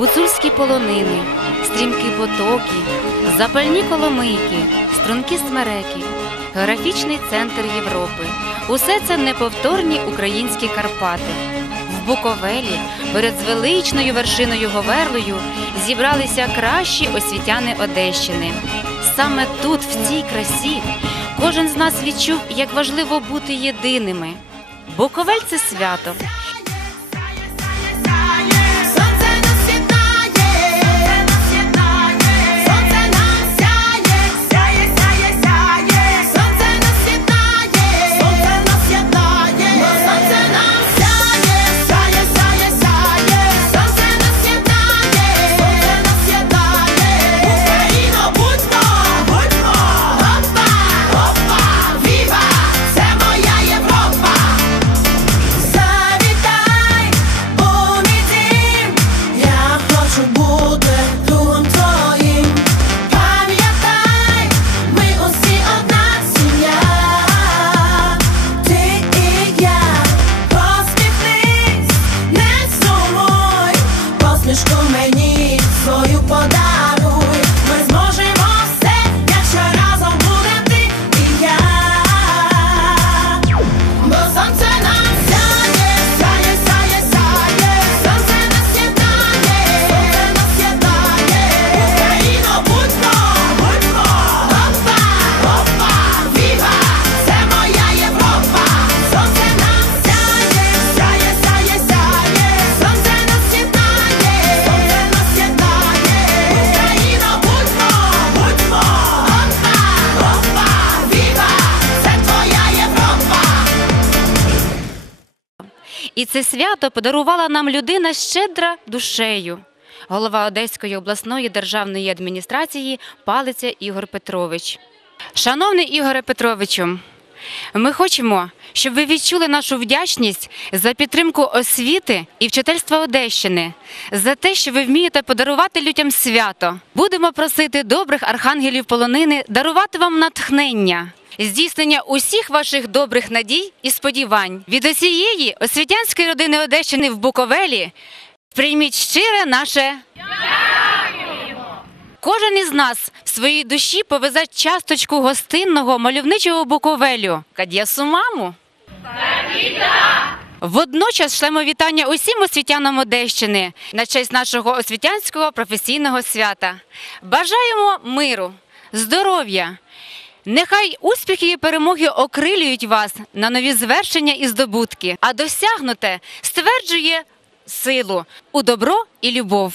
гуцульські полонини, стрімкі потоки, запальні коломийки, струнки смереки, географічний центр Європи. Усе це неповторні українські Карпати. В Буковелі перед звеличною вершиною Говерлою зібралися кращі освітяни Одещини. Саме тут, в цій красі, кожен з нас відчув, як важливо бути єдиними. Буковель це свято, мені свою подаруй. Ми зможемо І це свято подарувала нам людина щедра душею. Голова Одеської обласної державної адміністрації Палиця Ігор Петрович. Шановний Ігоре Петровичу, ми хочемо, щоб ви відчули нашу вдячність за підтримку освіти і вчительства Одещини, за те, що ви вмієте подарувати людям свято. Будемо просити добрих архангелів полонини дарувати вам натхнення, здійснення усіх ваших добрих надій і сподівань. Від усієї освітянської родини Одещини в Буковелі прийміть щире наше Кожен із нас в своїй душі повезе часточку гостинного мальовничого буковелю. Кадєсу маму. Водночас шлемо вітання усім освітянам Одещини на честь нашого освітянського професійного свята. Бажаємо миру, здоров'я. Нехай успіхи і перемоги окрилюють вас на нові звершення і здобутки, а досягнуте стверджує силу у добро і любов.